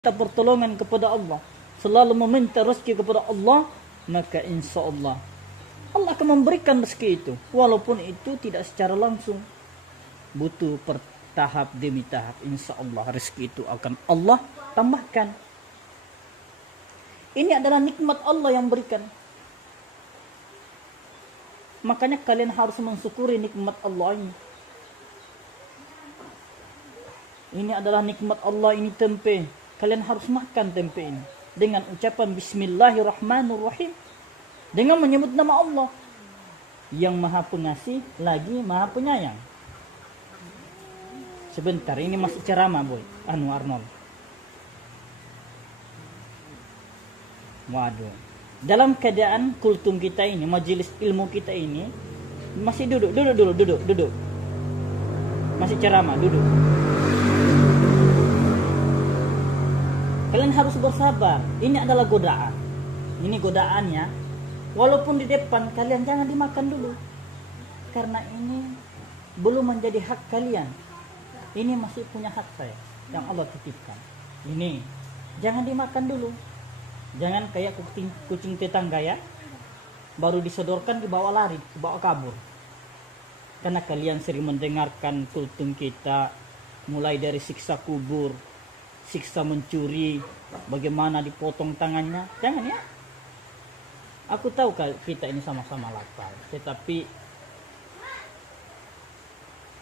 Minta pertolongan kepada Allah, selalu meminta rezeki kepada Allah, maka insya Allah Allah akan memberikan rezeki itu, walaupun itu tidak secara langsung, butuh bertahap demi tahap. Insya Allah rezeki itu akan Allah tambahkan. Ini adalah nikmat Allah yang berikan. Makanya kalian harus mensyukuri nikmat Allah ini. Ini adalah nikmat Allah, ini tempe. Kalian harus makan tempe ini dengan ucapan Bismillahirrahmanirrahim, dengan menyebut nama Allah yang Maha Pengasih lagi Maha Penyayang. Sebentar, ini masih ceramah boy, Arnold. Waduh, dalam keadaan kultum kita ini, majelis ilmu kita ini, masih duduk. Masih ceramah, duduk. Kalian harus bersabar. Ini adalah godaan. Ini godaannya. Walaupun di depan, kalian jangan dimakan dulu. Karena ini belum menjadi hak kalian. Ini masih punya hak saya yang Allah titipkan. Ini jangan dimakan dulu. Jangan kayak kucing tetangga ya. Baru disodorkan dibawa lari, dibawa kabur. Karena kalian sering mendengarkan kultum kita, mulai dari siksa kubur, siksa mencuri, bagaimana dipotong tangannya. Jangan ya. Aku tahu kita ini sama-sama lapar, tetapi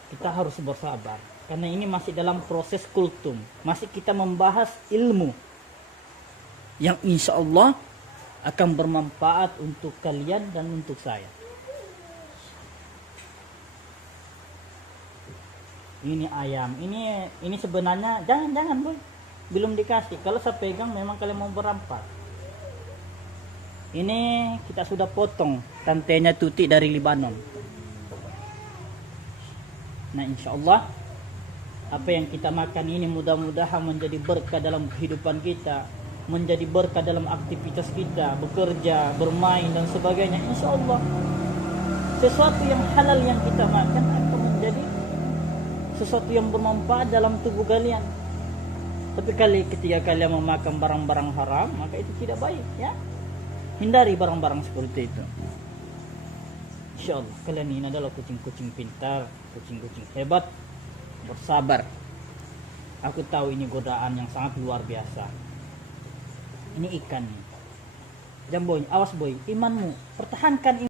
kita harus bersabar. Karena ini masih dalam proses kultum, masih kita membahas ilmu yang insya Allah akan bermanfaat untuk kalian dan untuk saya. Ini ayam, ini sebenarnya jangan boy, belum dikasih. Kalau saya pegang memang kalian mau berampat. Ini kita sudah potong tantenya tuti dari Libanon. Nah insya Allah apa yang kita makan ini mudah-mudahan menjadi berkah dalam kehidupan kita, menjadi berkah dalam aktivitas kita, bekerja, bermain dan sebagainya. Insya Allah sesuatu yang halal yang kita makan akan menjadi sesuatu yang bermanfaat dalam tubuh kalian. Tapi ketika kalian memakan barang-barang haram, maka itu tidak baik ya. Hindari barang-barang seperti itu. Insya Allah kalian ini adalah kucing-kucing pintar, kucing-kucing hebat, bersabar. Aku tahu ini godaan yang sangat luar biasa. Ini ikan nih. Jangan boy, awas boy, imanmu, pertahankan iman.